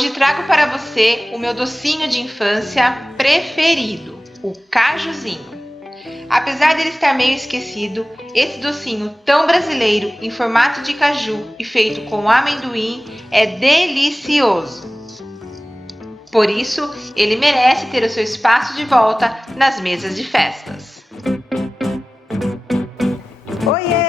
Hoje trago para você o meu docinho de infância preferido, o cajuzinho. Apesar dele estar meio esquecido, esse docinho tão brasileiro em formato de caju e feito com amendoim é delicioso. Por isso, ele merece ter o seu espaço de volta nas mesas de festas. Oiê!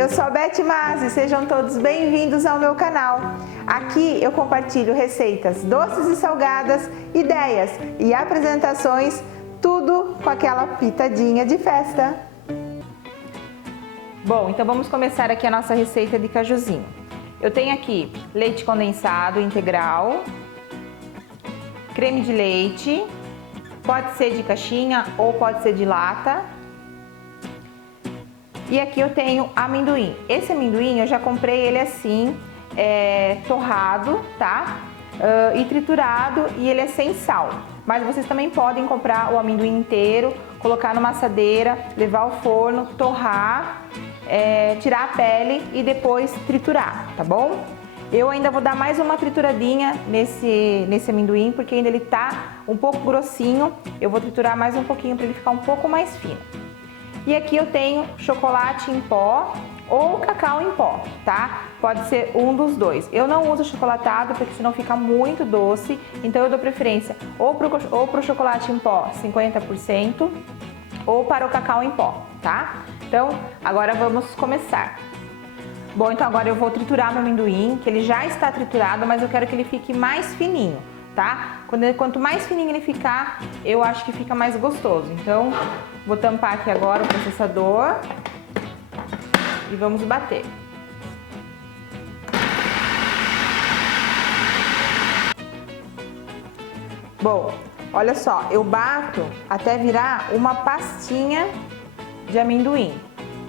Eu sou a Beth Mazzi, sejam todos bem-vindos ao meu canal. Aqui eu compartilho receitas doces e salgadas, ideias e apresentações, tudo com aquela pitadinha de festa. Bom, então vamos começar aqui a nossa receita de cajuzinho. Eu tenho aqui leite condensado integral, creme de leite, pode ser de caixinha ou pode ser de lata. E aqui eu tenho amendoim. Esse amendoim eu já comprei ele assim, torrado, tá? E triturado, e ele é sem sal. Mas vocês também podem comprar o amendoim inteiro, colocar numa assadeira, levar ao forno, torrar, tirar a pele e depois triturar, tá bom? Eu ainda vou dar mais uma trituradinha nesse amendoim, porque ainda ele tá um pouco grossinho. Eu vou triturar mais um pouquinho para ele ficar um pouco mais fino. E aqui eu tenho chocolate em pó ou cacau em pó, tá? Pode ser um dos dois. Eu não uso chocolatado porque senão fica muito doce, então eu dou preferência ou pro chocolate em pó 50% ou para o cacau em pó, tá? Então, agora vamos começar. Bom, então agora eu vou triturar meu amendoim, que ele já está triturado, mas eu quero que ele fique mais fininho, tá? Quanto mais fininho ele ficar, eu acho que fica mais gostoso. Então, vou tampar aqui agora o processador e vamos bater. Bom, olha só, eu bato até virar uma pastinha de amendoim.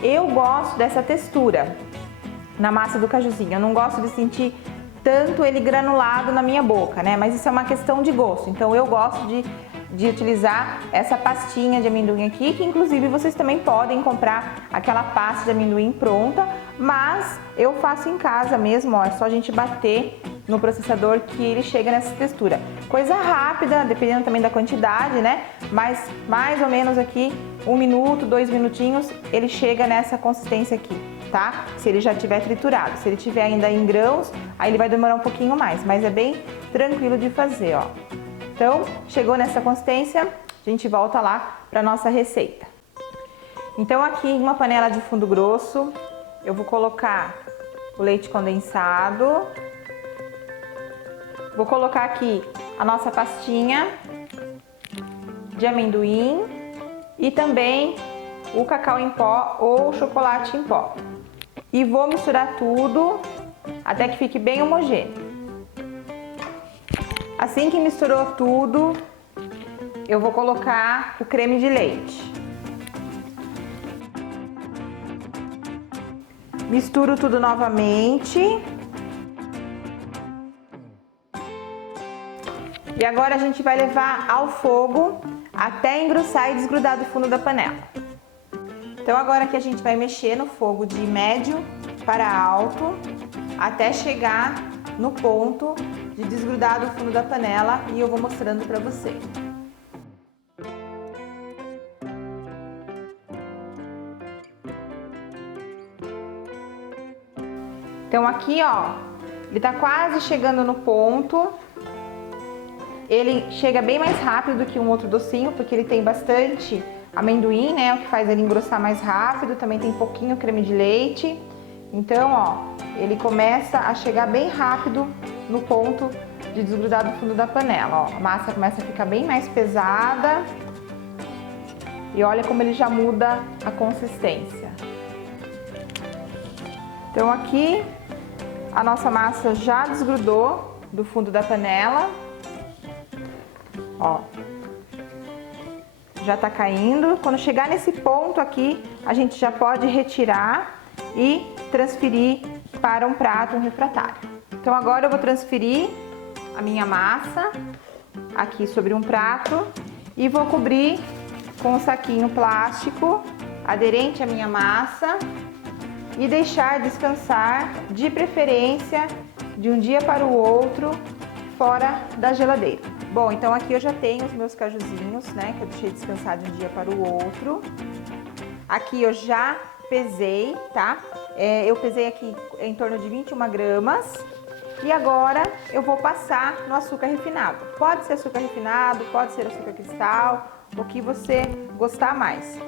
Eu gosto dessa textura na massa do cajuzinho, eu não gosto de sentir tanto ele granulado na minha boca, né? Mas isso é uma questão de gosto, então eu gosto de utilizar essa pastinha de amendoim aqui, que inclusive vocês também podem comprar aquela pasta de amendoim pronta, mas eu faço em casa mesmo, ó, é só a gente bater no processador que ele chega nessa textura. Coisa rápida, dependendo também da quantidade, né? Mas mais ou menos aqui, 1 minuto, 2 minutinhos, ele chega nessa consistência aqui, tá? Se ele já tiver triturado. Se ele tiver ainda em grãos, aí ele vai demorar um pouquinho mais, mas é bem tranquilo de fazer, ó. Então, chegou nessa consistência, a gente volta lá para nossa receita. Então, aqui em uma panela de fundo grosso, eu vou colocar o leite condensado. Vou colocar aqui a nossa pastinha de amendoim e também o cacau em pó ou o chocolate em pó. E vou misturar tudo até que fique bem homogêneo. Assim que misturou tudo, eu vou colocar o creme de leite. Misturo tudo novamente. E agora a gente vai levar ao fogo até engrossar e desgrudar do fundo da panela. Então agora que a gente vai mexer no fogo de médio para alto até chegar no ponto de desgrudar do fundo da panela, e eu vou mostrando para você. Então aqui, ó, ele tá quase chegando no ponto. Ele chega bem mais rápido do que um outro docinho, porque ele tem bastante amendoim, né, o que faz ele engrossar mais rápido. Também tem pouquinho creme de leite. Então, ó, ele começa a chegar bem rápido no ponto de desgrudar do fundo da panela, ó. A massa começa a ficar bem mais pesada. E olha como ele já muda a consistência. Então aqui a nossa massa já desgrudou do fundo da panela. Ó, já tá caindo. Quando chegar nesse ponto aqui, a gente já pode retirar e transferir para um prato, um refratário. Então agora eu vou transferir a minha massa aqui sobre um prato e vou cobrir com um saquinho plástico aderente à minha massa e deixar descansar, de preferência de um dia para o outro, fora da geladeira. Bom, então aqui eu já tenho os meus cajuzinhos, né, que eu deixei descansar de um dia para o outro. Aqui eu já pesei, tá? Eu pesei aqui em torno de 21 gramas. E agora eu vou passar no açúcar refinado. Pode ser açúcar refinado, pode ser açúcar cristal, o que você gostar mais.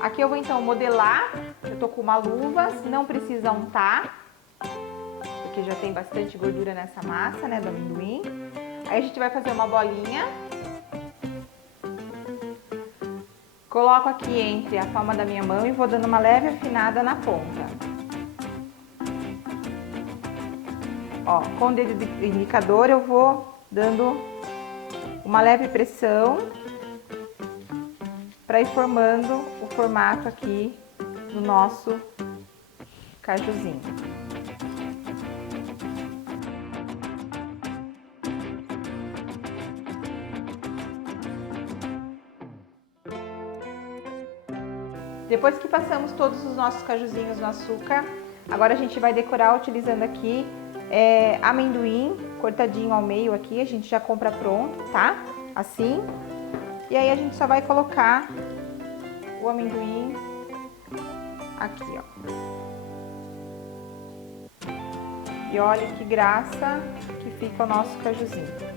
Aqui eu vou então modelar. Eu tô com uma luva, não precisa untar, porque já tem bastante gordura nessa massa, né, do amendoim. Aí a gente vai fazer uma bolinha. Coloco aqui entre a palma da minha mão e vou dando uma leve afinada na ponta. Ó, com o dedo indicador eu vou dando uma leve pressão para ir formando o formato aqui do nosso cajuzinho. Depois que passamos todos os nossos cajuzinhos no açúcar, agora a gente vai decorar utilizando aqui amendoim cortadinho ao meio aqui, a gente já compra pronto, tá? Assim. E aí a gente só vai colocar o amendoim aqui, ó. E olha que graça que fica o nosso cajuzinho.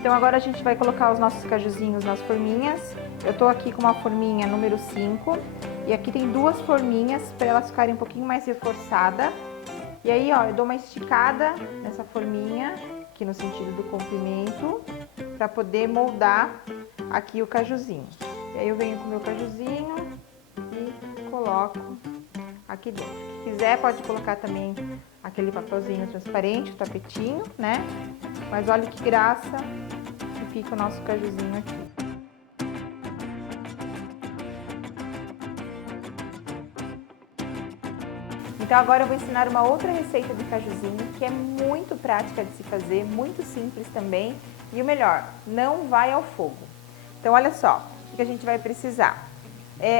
Então agora a gente vai colocar os nossos cajuzinhos nas forminhas. Eu tô aqui com uma forminha número 5 e aqui tem duas forminhas para elas ficarem um pouquinho mais reforçadas. E aí, ó, eu dou uma esticada nessa forminha, aqui no sentido do comprimento, para poder moldar aqui o cajuzinho. E aí eu venho com o meu cajuzinho e coloco aqui dentro. Se quiser pode colocar também aquele papelzinho transparente, o tapetinho, né? Mas olha que graça que fica o nosso cajuzinho aqui. Então agora eu vou ensinar uma outra receita de cajuzinho que é muito prática de se fazer, muito simples também e o melhor, não vai ao fogo. Então olha só, o que a gente vai precisar.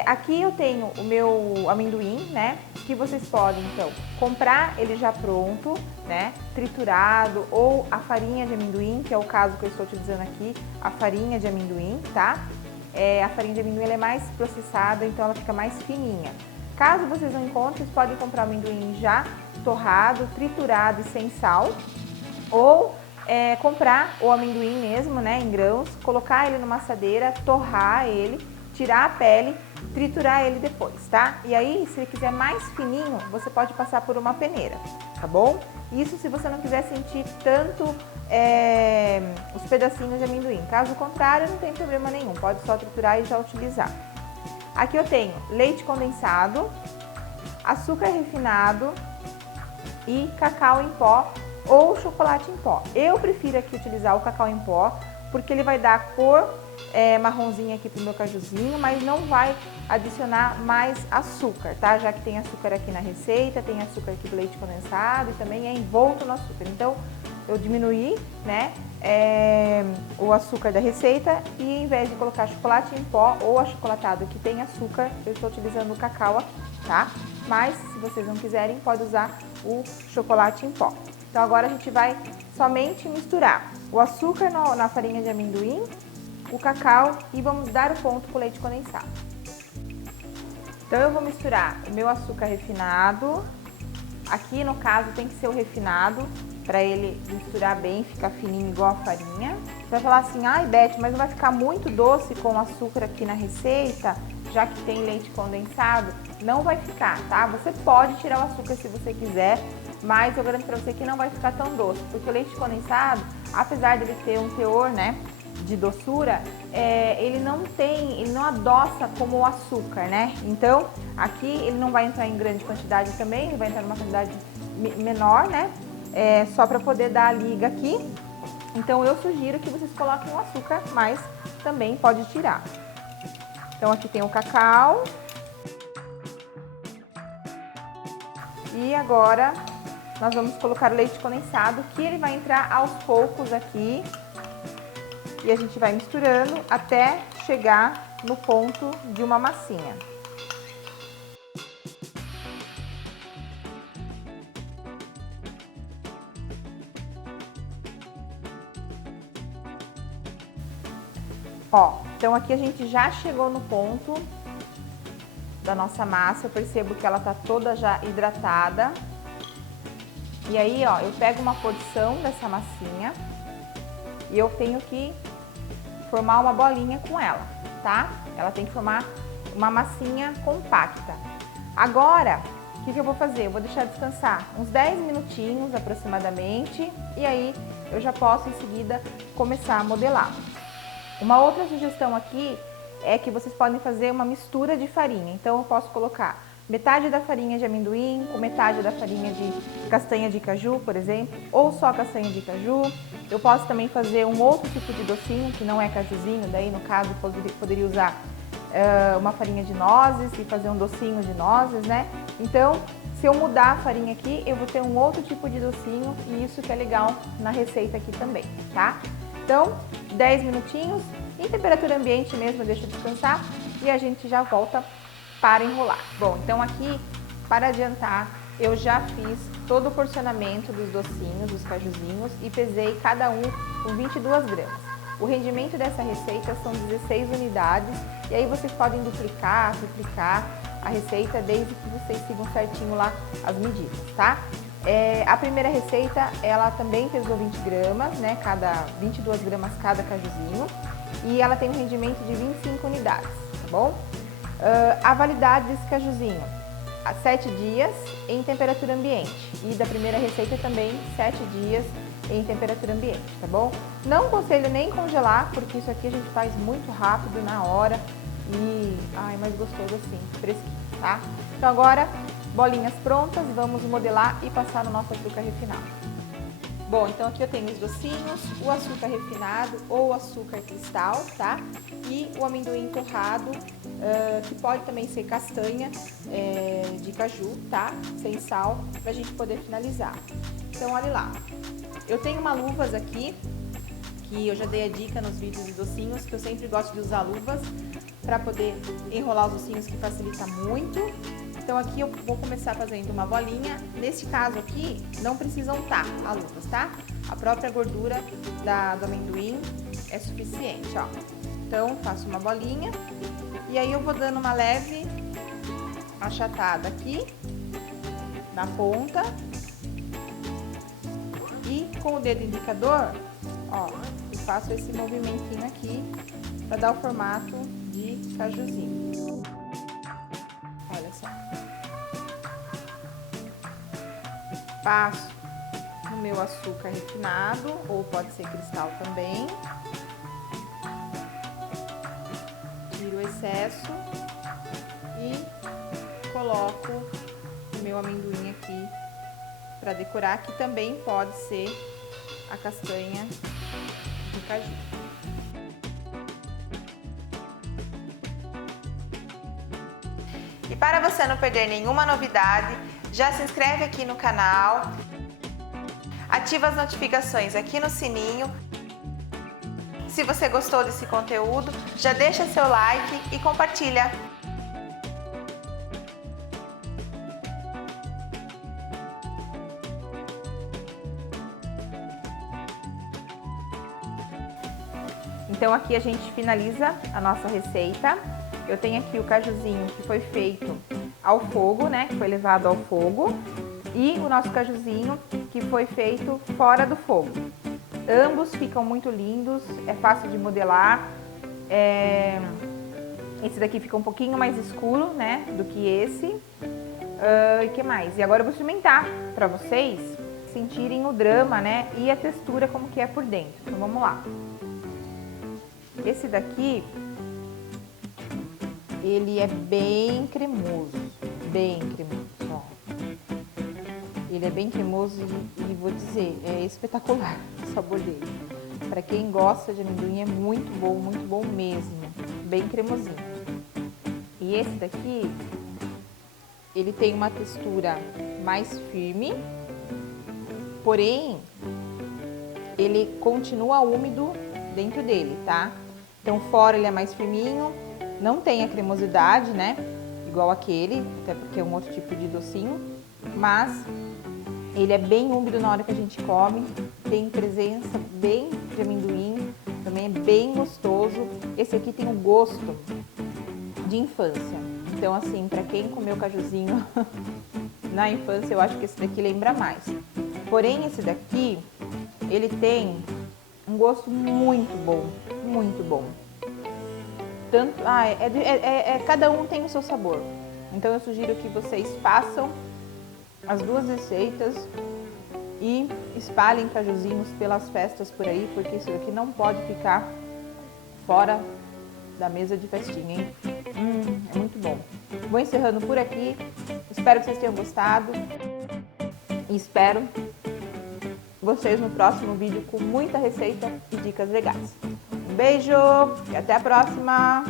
Aqui eu tenho o meu amendoim, né, que vocês podem então comprar ele já pronto, né, triturado ou a farinha de amendoim, que é o caso que eu estou utilizando aqui, a farinha de amendoim, tá? A farinha de amendoim ela é mais processada, então ela fica mais fininha. Caso vocês não encontrem, vocês podem comprar o amendoim já torrado, triturado e sem sal, ou comprar o amendoim mesmo, né, em grãos, colocar ele numa assadeira, torrar ele, tirar a pele, triturar ele depois, tá? E aí, se ele quiser mais fininho, você pode passar por uma peneira, tá bom? Isso se você não quiser sentir tanto os pedacinhos de amendoim. Caso contrário, não tem problema nenhum, pode só triturar e já utilizar. Aqui eu tenho leite condensado, açúcar refinado e cacau em pó ou chocolate em pó. Eu prefiro aqui utilizar o cacau em pó, porque ele vai dar cor marronzinha aqui pro meu cajuzinho, mas não vai adicionar mais açúcar, tá? Já que tem açúcar aqui na receita, tem açúcar aqui do leite condensado e também é envolto no açúcar. Então, eu diminuí, né, o açúcar da receita e em vez de colocar chocolate em pó ou achocolatado que tem açúcar, eu estou utilizando o cacau aqui, tá? Mas, se vocês não quiserem, pode usar o chocolate em pó. Então, agora a gente vai somente misturar o açúcar na farinha de amendoim, o cacau e vamos dar o ponto com o leite condensado. Então eu vou misturar o meu açúcar refinado, aqui no caso tem que ser o refinado, para ele misturar bem, ficar fininho igual a farinha. Você vai falar assim, ai Beth, mas não vai ficar muito doce com o açúcar aqui na receita, já que tem leite condensado? Não vai ficar, tá? Você pode tirar o açúcar se você quiser, mas eu garanto para você que não vai ficar tão doce, porque o leite condensado, apesar de ele ter um teor, né, de doçura, ele não adoça como o açúcar, né? Então, aqui ele não vai entrar em grande quantidade também, ele vai entrar numa quantidade menor, né? Só para poder dar a liga aqui. Então, eu sugiro que vocês coloquem o açúcar, mas também pode tirar. Então, aqui tem o cacau. E agora, nós vamos colocar o leite condensado, que ele vai entrar aos poucos aqui. E a gente vai misturando até chegar no ponto de uma massinha. Ó, então aqui a gente já chegou no ponto da nossa massa. Eu percebo que ela tá toda já hidratada. E aí, ó, eu pego uma porção dessa massinha e eu tenho que formar uma bolinha com ela, tá? Ela tem que formar uma massinha compacta. Agora, o que eu vou fazer? Eu vou deixar descansar uns 10 minutinhos aproximadamente e aí eu já posso em seguida começar a modelar. Uma outra sugestão aqui é que vocês podem fazer uma mistura de farinha. Então eu posso colocar metade da farinha de amendoim com metade da farinha de castanha de caju, por exemplo, ou só castanha de caju. Eu posso também fazer um outro tipo de docinho que não é cajuzinho, daí no caso poderia usar uma farinha de nozes e fazer um docinho de nozes, né? Então, se eu mudar a farinha aqui, eu vou ter um outro tipo de docinho e isso que é legal na receita aqui também, tá? Então, 10 minutinhos, em temperatura ambiente mesmo, deixa descansar e a gente já volta para enrolar. Bom, então aqui, para adiantar, eu já fiz todo o porcionamento dos docinhos, dos cajuzinhos e pesei cada um com 22 gramas. O rendimento dessa receita são 16 unidades e aí vocês podem duplicar, triplicar a receita desde que vocês sigam certinho lá as medidas, tá? A primeira receita, ela também pesou 20 gramas, né? 22 gramas cada cajuzinho e ela tem um rendimento de 25 unidades, tá bom? A validade desse cajuzinho, 7 dias em temperatura ambiente e da primeira receita também 7 dias em temperatura ambiente, tá bom? Não aconselho nem congelar, porque isso aqui a gente faz muito rápido, na hora e é mais gostoso assim, fresquinho, tá? Então agora, bolinhas prontas, vamos modelar e passar no nosso açúcar refinado. Bom, então aqui eu tenho os docinhos, o açúcar refinado ou açúcar cristal, tá? E o amendoim torrado, que pode também ser castanha de caju, tá? Sem sal, pra gente poder finalizar. Então, olha lá. Eu tenho uma luvas aqui, que eu já dei a dica nos vídeos de docinhos, que eu sempre gosto de usar luvas para poder enrolar os docinhos, que facilita muito. Então aqui eu vou começar fazendo uma bolinha. Nesse caso aqui, não precisa untar a luvas, tá? A própria gordura do amendoim é suficiente, ó. Então, faço uma bolinha e aí eu vou dando uma leve achatada aqui na ponta. E com o dedo indicador, ó, eu faço esse movimentinho aqui para dar o formato de cajuzinho. Olha só. Passo no meu açúcar refinado, ou pode ser cristal também. Tiro o excesso e coloco o meu amendoim aqui para decorar, que também pode ser a castanha de caju. E para você não perder nenhuma novidade, já se inscreve aqui no canal, ativa as notificações aqui no sininho. Se você gostou desse conteúdo, já deixa seu like e compartilha. Então aqui a gente finaliza a nossa receita. Eu tenho aqui o cajuzinho que foi feito ao fogo, né? Que foi levado ao fogo. E o nosso cajuzinho que foi feito fora do fogo. Ambos ficam muito lindos, é fácil de modelar. Esse daqui fica um pouquinho mais escuro, né? Do que esse. E que mais? E agora eu vou experimentar para vocês sentirem o drama, né? E a textura como que é por dentro. Então vamos lá. Esse daqui, ele é bem cremoso, ó. Ele é bem cremoso e vou dizer, é espetacular o sabor dele. Para quem gosta de amendoim é muito bom mesmo, bem cremosinho. E esse daqui, ele tem uma textura mais firme, porém, ele continua úmido dentro dele, tá? Então, fora ele é mais firminho, não tem a cremosidade, né? Igual aquele, até porque é um outro tipo de docinho. Mas ele é bem úmido na hora que a gente come. Tem presença bem de amendoim também é bem gostoso. Esse aqui tem o gosto de infância. Então, assim, para quem comeu cajuzinho na infância, eu acho que esse daqui lembra mais. Porém, esse daqui, ele tem um gosto muito bom, muito bom. Tanto, cada um tem o seu sabor. Então, eu sugiro que vocês façam as duas receitas e espalhem cajuzinhos pelas festas por aí, porque isso daqui não pode ficar fora da mesa de festinha, hein? É muito bom. Vou encerrando por aqui. Espero que vocês tenham gostado e espero vocês no próximo vídeo com muita receita e dicas legais. Um beijo e até a próxima!